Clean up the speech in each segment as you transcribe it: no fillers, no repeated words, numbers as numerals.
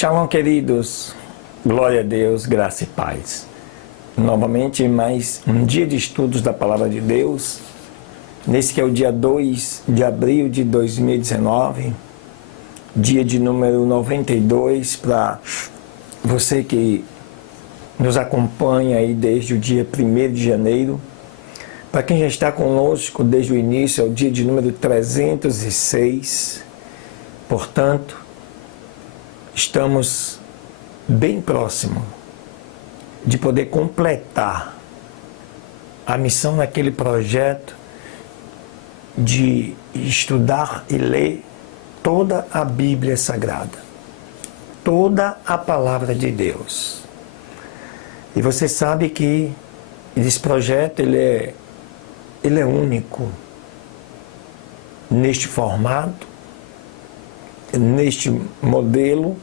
Shalom, queridos. Glória a Deus, graça e paz. Novamente, mais um dia de estudos da Palavra de Deus. Nesse que é o dia 2 de abril de 2019. Dia de número 92 para você que nos acompanha aí desde o dia 1º de janeiro. Para quem já está conosco desde o início, é o dia de número 306. Portanto, estamos bem próximo de poder completar a missão naquele projeto de estudar e ler toda a Bíblia Sagrada, toda a Palavra de Deus. E você sabe que esse projeto ele é único neste formato, neste modelo,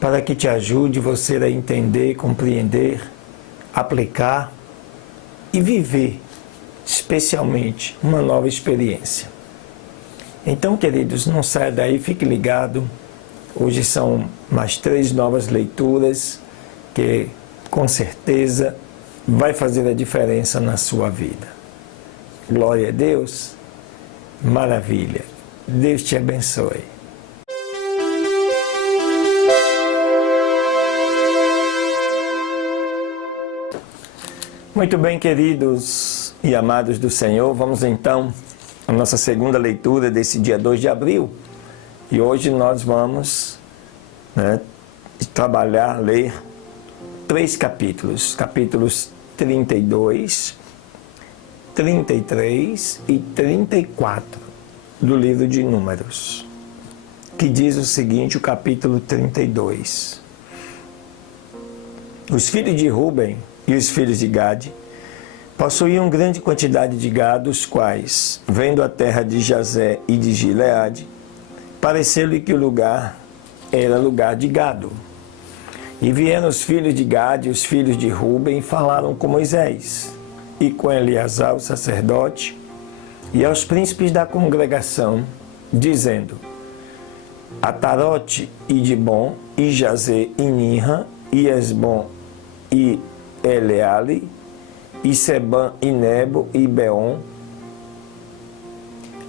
para que te ajude você a entender, compreender, aplicar e viver, especialmente, uma nova experiência. Então, queridos, não saia daí, fique ligado. Hoje são mais 3 novas leituras que, com certeza, vai fazer a diferença na sua vida. Glória a Deus, maravilha. Deus te abençoe. Muito bem, queridos e amados do Senhor, vamos então à nossa segunda leitura desse dia 2 de abril. E hoje nós vamos trabalhar, ler 3 capítulos. Capítulos 32, 33 e 34 do livro de Números, que diz o seguinte, o capítulo 32. Os filhos de Ruben e os filhos de Gade possuíam grande quantidade de gado, os quais, vendo a terra de Jazé e de Gileade, pareceu-lhe que o lugar era lugar de gado. E vieram os filhos de Gade e os filhos de Ruben e falaram com Moisés e com Eleazar, o sacerdote, e aos príncipes da congregação, dizendo: Atarote e Dibon, e Jazé e Ninra, e Esbom e Eleale, e Sebã e Nebo e Beon,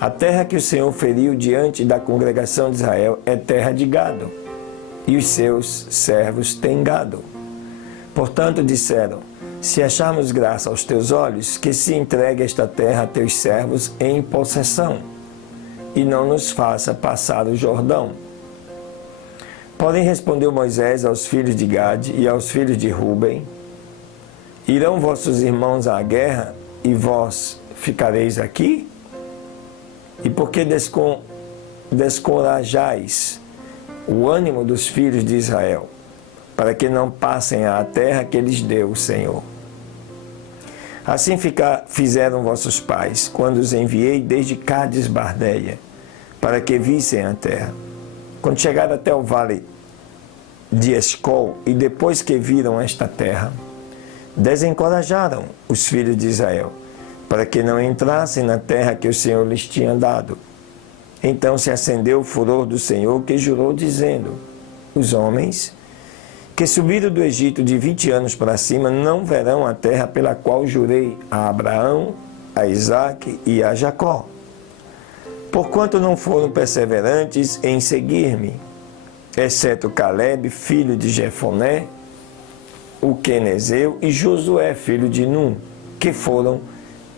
a terra que o Senhor feriu diante da congregação de Israel é terra de gado, e os seus servos têm gado. Portanto disseram: se acharmos graça aos teus olhos, que se entregue esta terra a teus servos em possessão, e não nos faça passar o Jordão. Porém respondeu Moisés aos filhos de Gade e aos filhos de Ruben: irão vossos irmãos à guerra, e vós ficareis aqui? E por que descorajais o ânimo dos filhos de Israel, para que não passem à terra que lhes deu o Senhor? Assim fizeram vossos pais, quando os enviei desde Cádiz Barneia, para que vissem a terra. Quando chegaram até o vale de Escol, e depois que viram esta terra, desencorajaram os filhos de Israel, para que não entrassem na terra que o Senhor lhes tinha dado. Então se acendeu o furor do Senhor, que jurou, dizendo: os homens que subiram do Egito de 20 anos para cima não verão a terra pela qual jurei a Abraão, a Isaque e a Jacó, porquanto não foram perseverantes em seguir-me, exceto Caleb, filho de Jefoné, o quenezeu, e Josué, filho de Num, que foram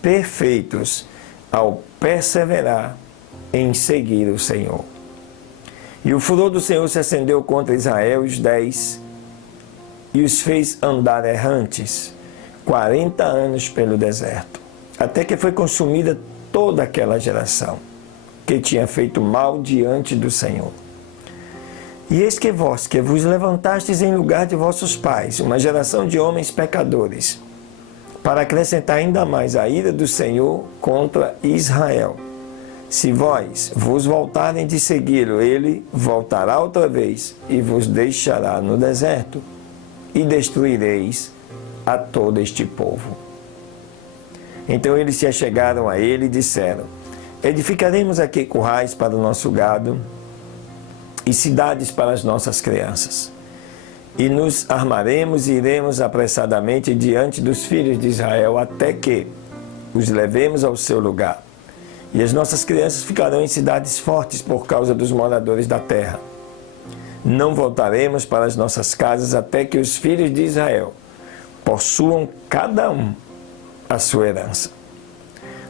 perfeitos ao perseverar em seguir o Senhor. E o furor do Senhor se acendeu contra Israel, os 10, e os fez andar errantes 40 anos pelo deserto, até que foi consumida toda aquela geração que tinha feito mal diante do Senhor. E eis que vós, que vos levantastes em lugar de vossos pais, uma geração de homens pecadores, para acrescentar ainda mais a ira do Senhor contra Israel. Se vós vos voltarem de segui-lo, ele voltará outra vez e vos deixará no deserto, e destruireis a todo este povo. Então eles se achegaram a ele e disseram: edificaremos aqui currais para o nosso gado e cidades para as nossas crianças. E nos armaremos e iremos apressadamente diante dos filhos de Israel, até que os levemos ao seu lugar. E as nossas crianças ficarão em cidades fortes por causa dos moradores da terra. Não voltaremos para as nossas casas até que os filhos de Israel possuam cada um a sua herança.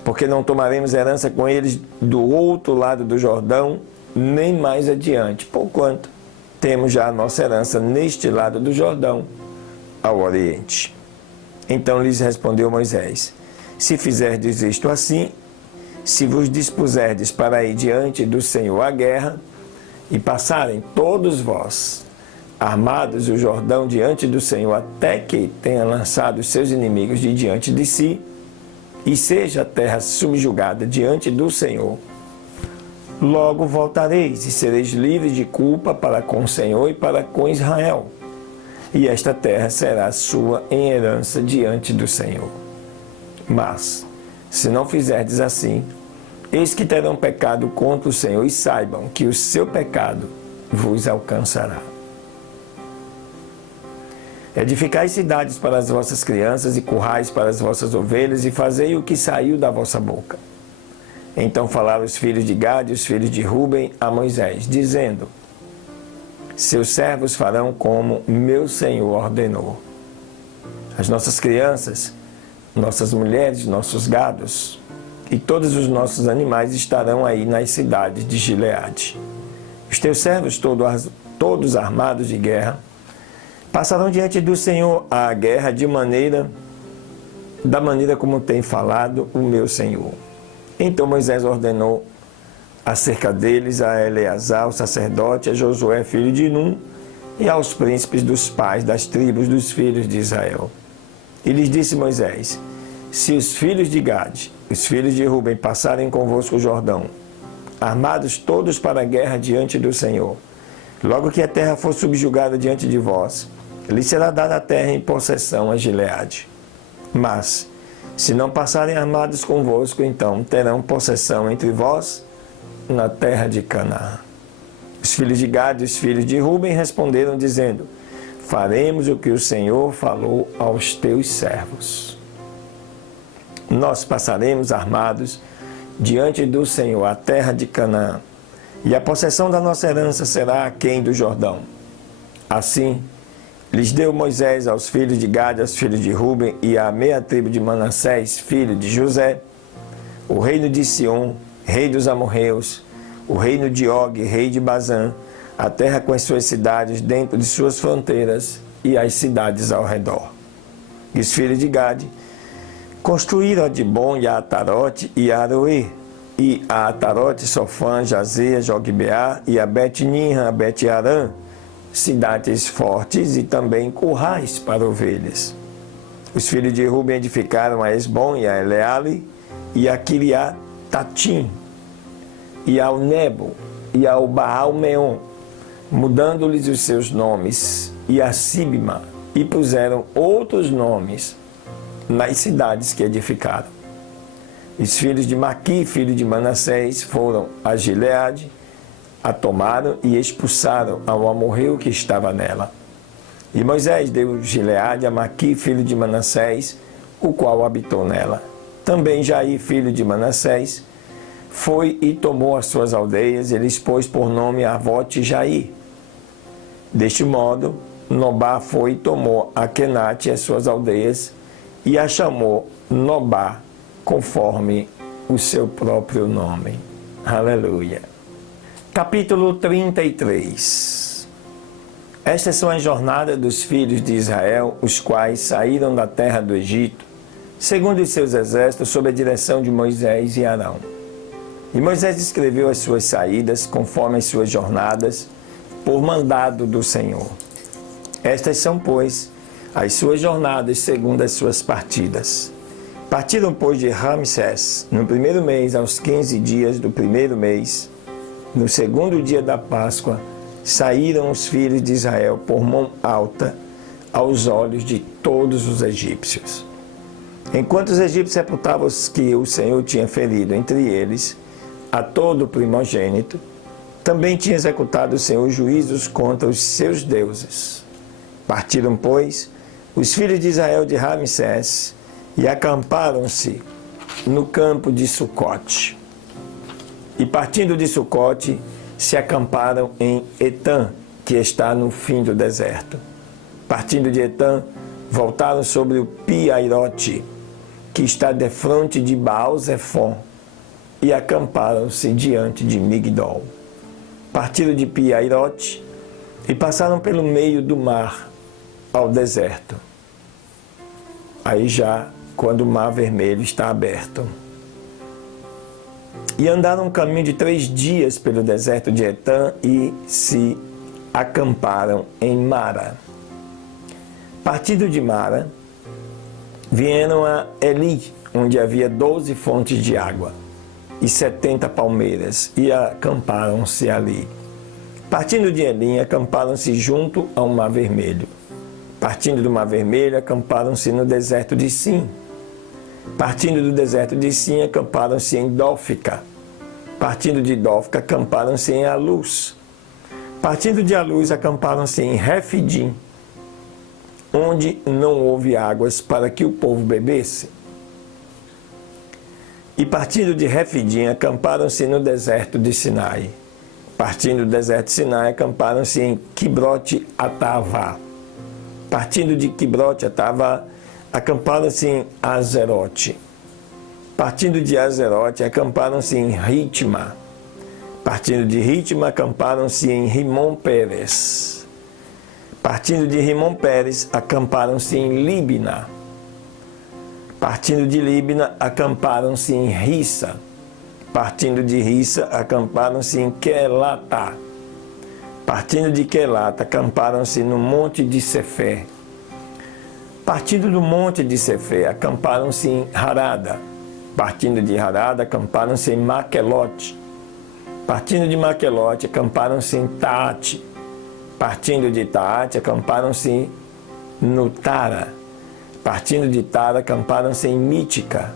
Porque não tomaremos herança com eles do outro lado do Jordão, nem mais adiante, porquanto temos já a nossa herança neste lado do Jordão, ao oriente. Então lhes respondeu Moisés: se fizerdes isto assim, se vos dispuserdes para ir diante do Senhor à guerra, e passarem todos vós, armados o Jordão diante do Senhor, até que tenha lançado os seus inimigos de diante de si, e seja a terra subjugada diante do Senhor, logo voltareis e sereis livres de culpa para com o Senhor e para com Israel. E esta terra será sua em herança diante do Senhor. Mas, se não fizerdes assim, eis que terão pecado contra o Senhor, e saibam que o seu pecado vos alcançará. Edificai cidades para as vossas crianças e currais para as vossas ovelhas, e fazei o que saiu da vossa boca. Então falaram os filhos de Gade e os filhos de Ruben a Moisés, dizendo: seus servos farão como meu Senhor ordenou. As nossas crianças, nossas mulheres, nossos gados e todos os nossos animais estarão aí nas cidades de Gileade. Os teus servos, todos armados de guerra, passarão diante do Senhor à guerra da maneira como tem falado o meu Senhor. Então Moisés ordenou acerca deles a Eleazar, o sacerdote, a Josué, filho de Num, e aos príncipes dos pais das tribos dos filhos de Israel. E lhes disse Moisés: se os filhos de Gade, os filhos de Ruben, passarem convosco o Jordão, armados todos para a guerra diante do Senhor, logo que a terra for subjugada diante de vós, lhes será dada a terra em possessão a Gileade. Mas, se não passarem armados convosco, então terão possessão entre vós na terra de Canaã. Os filhos de Gade e os filhos de Ruben responderam, dizendo: faremos o que o Senhor falou aos teus servos. Nós passaremos armados diante do Senhor a terra de Canaã, e a possessão da nossa herança será aquém do Jordão. Assim, lhes deu Moisés aos filhos de Gade, aos filhos de Ruben e à meia tribo de Manassés, filho de José, o reino de Sion, rei dos amorreus, o reino de Og, rei de Bazã, a terra com as suas cidades dentro de suas fronteiras e as cidades ao redor. E os filhos de Gade construíram a Dibon e a Atarote e a Aroê, e a Atarote, Sofã, Jazeia, Jogbeá e a Bet-Nimra, a Bet-Arã, cidades fortes e também currais para ovelhas. Os filhos de Ruben edificaram a Esbom e a Eleale e a Kiriatatim e ao Nebo e ao Baal-Meon, mudando-lhes os seus nomes, e a Sibma, e puseram outros nomes nas cidades que edificaram. Os filhos de Maqui, filho de Manassés, foram a Gileade, a tomaram e expulsaram ao amorreu que estava nela. E Moisés deu Gileade a Maqui, filho de Manassés, o qual habitou nela. Também Jair, filho de Manassés, foi e tomou as suas aldeias, e lhes pôs por nome Avote Jair. Deste modo, Nobá foi e tomou a Kenate e as suas aldeias, e a chamou Nobá, conforme o seu próprio nome. Aleluia. Capítulo 33. Estas são as jornadas dos filhos de Israel, os quais saíram da terra do Egito, segundo os seus exércitos, sob a direção de Moisés e Arão. E Moisés escreveu as suas saídas, conforme as suas jornadas, por mandado do Senhor. Estas são, pois, as suas jornadas segundo as suas partidas. Partiram, pois, de Ramsés, no primeiro mês, aos 15 dias do primeiro mês, no segundo dia da Páscoa, saíram os filhos de Israel por mão alta aos olhos de todos os egípcios. Enquanto os egípcios sepultavam os que o Senhor tinha ferido entre eles, a todo primogênito, Também tinha executado o Senhor juízos contra os seus deuses. Partiram, pois, os filhos de Israel de Ramsés e acamparam-se no campo de Sucote. E partindo de Sucote, se acamparam em Etã, que está no fim do deserto. Partindo de Etã, voltaram sobre o Pi-Airote, que está defronte de Baal-Zephon, e acamparam-se diante de Migdol. Partiram de Pi-Airote e passaram pelo meio do mar ao deserto. Aí já, quando o mar vermelho está aberto. E andaram um caminho de 3 dias pelo deserto de Etã e se acamparam em Mara. Partindo de Mara, vieram a Eli, onde havia 12 fontes de água e 70 palmeiras, e acamparam-se ali. Partindo de Elim, acamparam-se junto ao Mar Vermelho. Partindo do Mar Vermelho, acamparam-se no deserto de Sim. Partindo do deserto de Sim, acamparam-se em Dófica. Partindo de Dófica, acamparam-se em Aluz. Partindo de Aluz, acamparam-se em Refidim, onde não houve águas para que o povo bebesse. E partindo de Refidim, acamparam-se no deserto de Sinai. Partindo do deserto de Sinai, acamparam-se em Quibrote Atavá. Partindo de Quibrote Atavá, acamparam-se em Azerote. Partindo de Azerote, acamparam-se em Ritma. Partindo de Ritma, acamparam-se em Rimon-Pérez. Partindo de Rimon-Pérez, acamparam-se em Líbina. Partindo de Líbina, acamparam-se em Rissa. Partindo de Rissa, acamparam-se em Quelatá. Partindo de Quelata, acamparam-se no monte de Sefé. Partindo do monte de Sefé, acamparam-se em Harada. Partindo de Harada, acamparam-se em Maquelote. Partindo de Maquelote, acamparam-se em Taate. Partindo de Taate, acamparam-se no Tara. Partindo de Tara, acamparam-se em Mítica.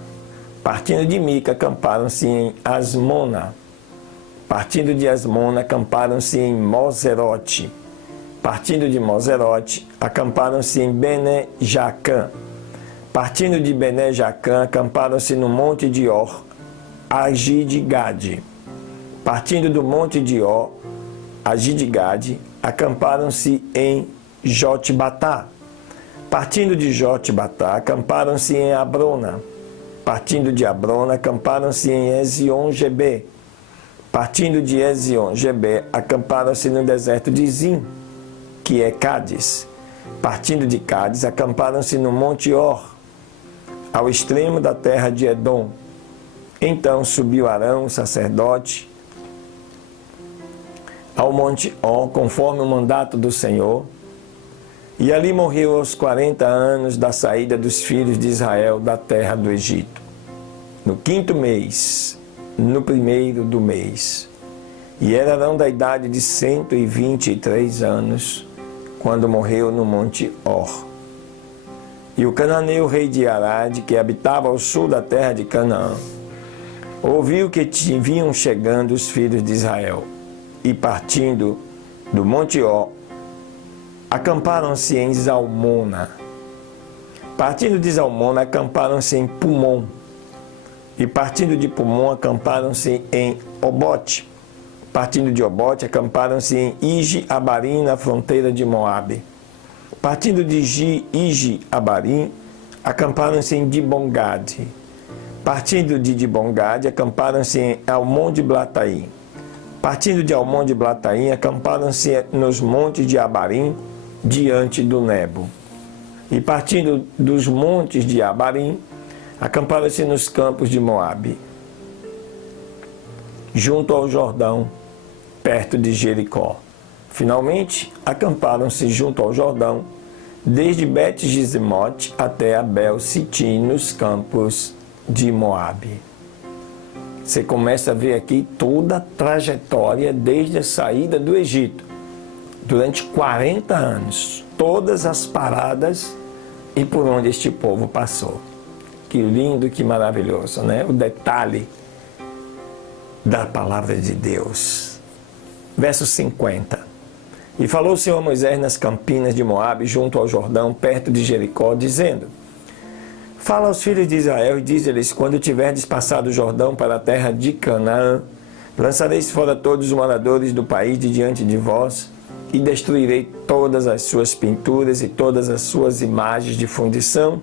Partindo de Mica, acamparam-se em Asmona. Partindo de Asmona, acamparam-se em Moserote. Partindo de Moserote, acamparam-se em Bene-Jacã. Partindo de Bene-Jacã, acamparam-se no monte de Or, Agide-Gade. Partindo do monte de Or, Agide-Gade, acamparam-se em Jotbatá. Partindo de Jotbatá, acamparam-se em Abrona. Partindo de Abrona, acamparam-se em Ezion-Geber. Partindo de Ezion-Geber, acamparam-se no deserto de Zim, que é Cádiz. Partindo de Cádiz, acamparam-se no monte Or, ao extremo da terra de Edom. Então subiu Arão, o sacerdote, ao monte Or, conforme o mandato do Senhor, e ali morreu aos 40 anos da saída dos filhos de Israel da terra do Egito, no 5º mês, no 1º do mês. E era Arão da idade de 123 anos, quando morreu no monte Or. E o cananeu, rei de Arade, que habitava ao sul da terra de Canaã, ouviu que vinham chegando os filhos de Israel, e partindo do monte Or, acamparam-se em Zalmona. Partindo de Zalmona, acamparam-se em Pumon. E partindo de Pumon, acamparam-se em Obote. Partindo de Obote, acamparam-se em Ije-Abarim, na fronteira de Moabe. Partindo de Ije-Abarim, acamparam-se em Dibongade. Partindo de Dibongade, acamparam-se em Almon-de-Blataim. Partindo de Almon-de-Blataim, acamparam-se nos montes de Abarim, diante do Nebo. E partindo dos montes de Abarim, acamparam-se nos campos de Moabe, junto ao Jordão, perto de Jericó. Finalmente, acamparam-se junto ao Jordão, desde Bet-Gisimote até Abel-Sitim, nos campos de Moabe. Você começa a ver aqui toda a trajetória desde a saída do Egito. Durante 40 anos, todas as paradas e por onde este povo passou. Que lindo, que maravilhoso, né? O detalhe da palavra de Deus. Verso 50. E falou o Senhor a Moisés nas campinas de Moabe, junto ao Jordão, perto de Jericó, dizendo: Fala aos filhos de Israel e diz-lhes: quando tiverdes passado o Jordão para a terra de Canaã, lançareis fora todos os moradores do país de diante de vós, e destruirei todas as suas pinturas e todas as suas imagens de fundição,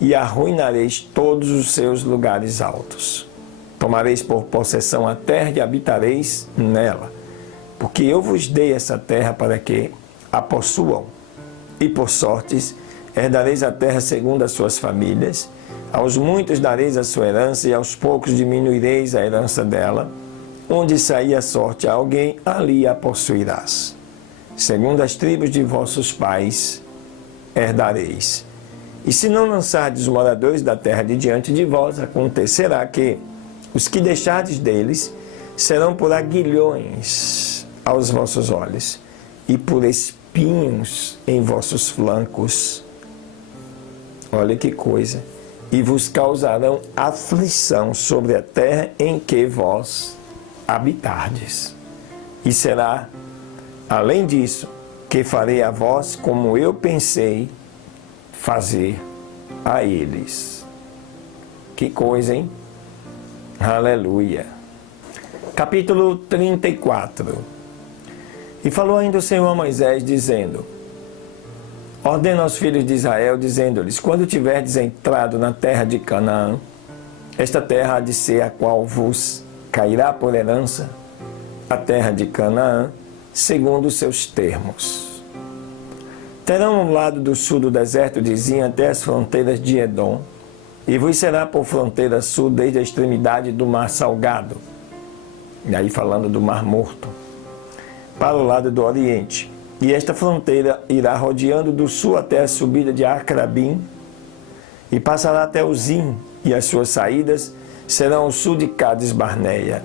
e arruinareis todos os seus lugares altos. Tomareis por possessão a terra e habitareis nela, porque eu vos dei essa terra para que a possuam, e por sortes herdareis a terra segundo as suas famílias, aos muitos dareis a sua herança, e aos poucos diminuireis a herança dela. Onde sair a sorte a alguém, ali a possuirás. Segundo as tribos de vossos pais herdareis. E se não lançardes os moradores da terra de diante de vós, acontecerá que os que deixardes deles serão por aguilhões aos vossos olhos, e por espinhos em vossos flancos. Olha que coisa! E vos causarão aflição sobre a terra em que vós habitardes. E será, além disso, que farei a vós como eu pensei fazer a eles. Que coisa, hein? Aleluia! Capítulo 34. E falou ainda o Senhor a Moisés, dizendo: Ordena aos filhos de Israel, dizendo-lhes: quando tiverdes entrado na terra de Canaã, esta terra há de ser a qual vos cairá por herança, a terra de Canaã, segundo os seus termos. Terão um lado do sul do deserto de Zin até as fronteiras de Edom, e vos será por fronteira sul desde a extremidade do mar Salgado, e aí falando do Mar Morto, para o lado do oriente. E esta fronteira irá rodeando do sul até a subida de Acrabim, e passará até o Zin, e as suas saídas serão ao sul de Cades Barneia,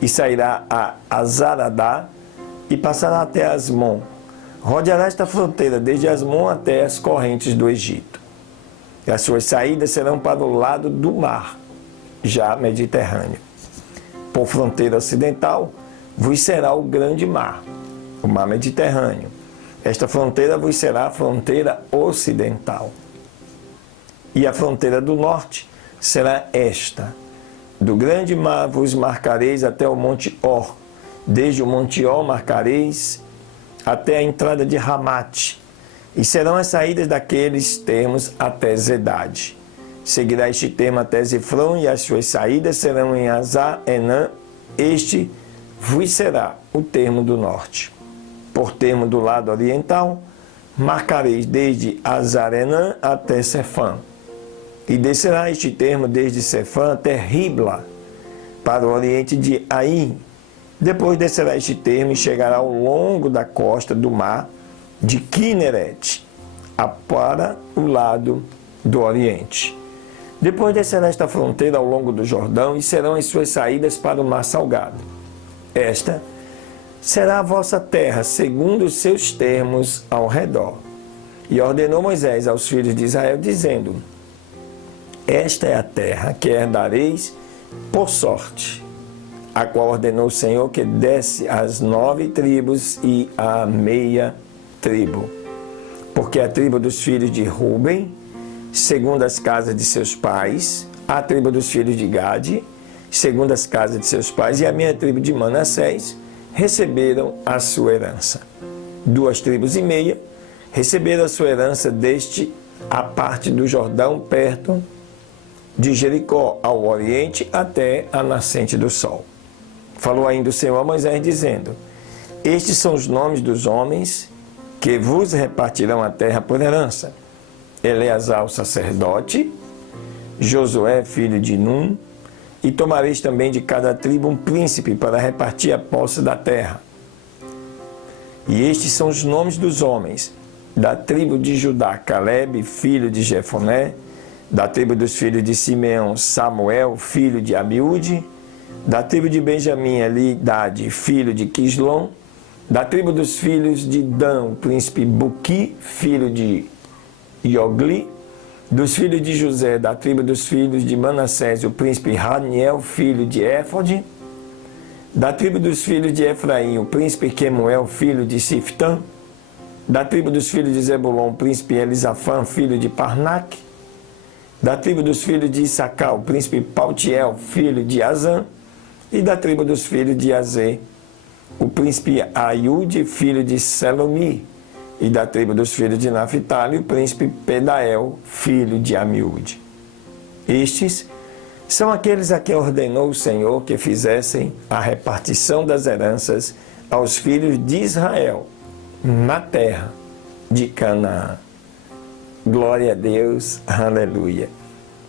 e sairá a Azaradá, e passará até Asmon. Rodeará esta fronteira desde Asmon até as correntes do Egito. E as suas saídas serão para o lado do mar, já Mediterrâneo. Por fronteira ocidental vos será o grande mar, o mar Mediterrâneo. Esta fronteira vos será a fronteira ocidental. E a fronteira do norte será esta: do grande mar vos marcareis até o monte Or, desde o monte Or marcareis até a entrada de Ramate, e serão as saídas daqueles termos até Zedade. Seguirá este termo até Zifrão, e as suas saídas serão em Azar-Enã. Este vos será o termo do norte. Por termo do lado oriental, marcareis desde Azar-Enã até Sefã. E descerá este termo desde Sefã até Ribla, para o oriente de Aim. Depois descerá este termo e chegará ao longo da costa do mar de Kineret, para o lado do oriente. Depois descerá esta fronteira ao longo do Jordão, e serão as suas saídas para o mar Salgado. Esta será a vossa terra, segundo os seus termos ao redor. E ordenou Moisés aos filhos de Israel, dizendo: Esta é a terra que herdareis por sorte, a qual ordenou o Senhor que desse às 9 tribos e à meia tribo. Porque a tribo dos filhos de Ruben, segundo as casas de seus pais, a tribo dos filhos de Gade, segundo as casas de seus pais, e a minha tribo de Manassés, receberam a sua herança. 2 tribos e meia receberam a sua herança deste a parte do Jordão, perto de Jericó, ao oriente, até a nascente do sol. Falou ainda o Senhor a Moisés, dizendo: Estes são os nomes dos homens que vos repartirão a terra por herança: Eleazar o sacerdote, Josué filho de Num, e tomareis também de cada tribo um príncipe para repartir a posse da terra. E estes são os nomes dos homens: da tribo de Judá, Caleb, filho de Jefoné; da tribo dos filhos de Simeão, Samuel, filho de Abiúde; da tribo de Benjamim, Elidade, filho de Quislom; da tribo dos filhos de Dan, o príncipe Buqui, filho de Iogli; dos filhos de José, da tribo dos filhos de Manassés, o príncipe Raniel, filho de Éfode; Da tribo dos filhos de Efraim, o príncipe Quemuel, filho de Siftã. Da tribo dos filhos de Zebulon, o príncipe Elisafã, filho de Parnaque. Da tribo dos filhos de Issacar, o príncipe Paltiel, filho de Azã. E da tribo dos filhos de Azê, o príncipe Aiude, filho de Selomi. E da tribo dos filhos de Naphtali, o príncipe Pedael, filho de Amiúde. Estes são aqueles a quem ordenou o Senhor que fizessem a repartição das heranças aos filhos de Israel na terra de Canaã. Glória a Deus, aleluia.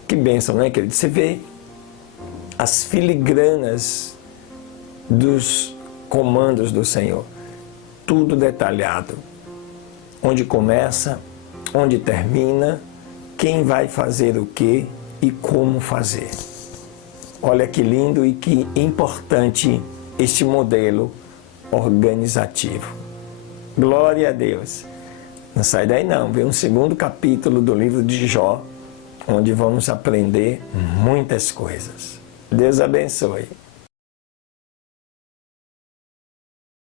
Que bênção, não é, querido? Você vê as filigranas dos comandos do Senhor, tudo detalhado. Onde começa, onde termina, quem vai fazer o quê e como fazer. Olha que lindo e que importante este modelo organizativo. Glória a Deus. Não sai daí não, vem um segundo capítulo do livro de Jó, onde vamos aprender muitas coisas. Deus abençoe.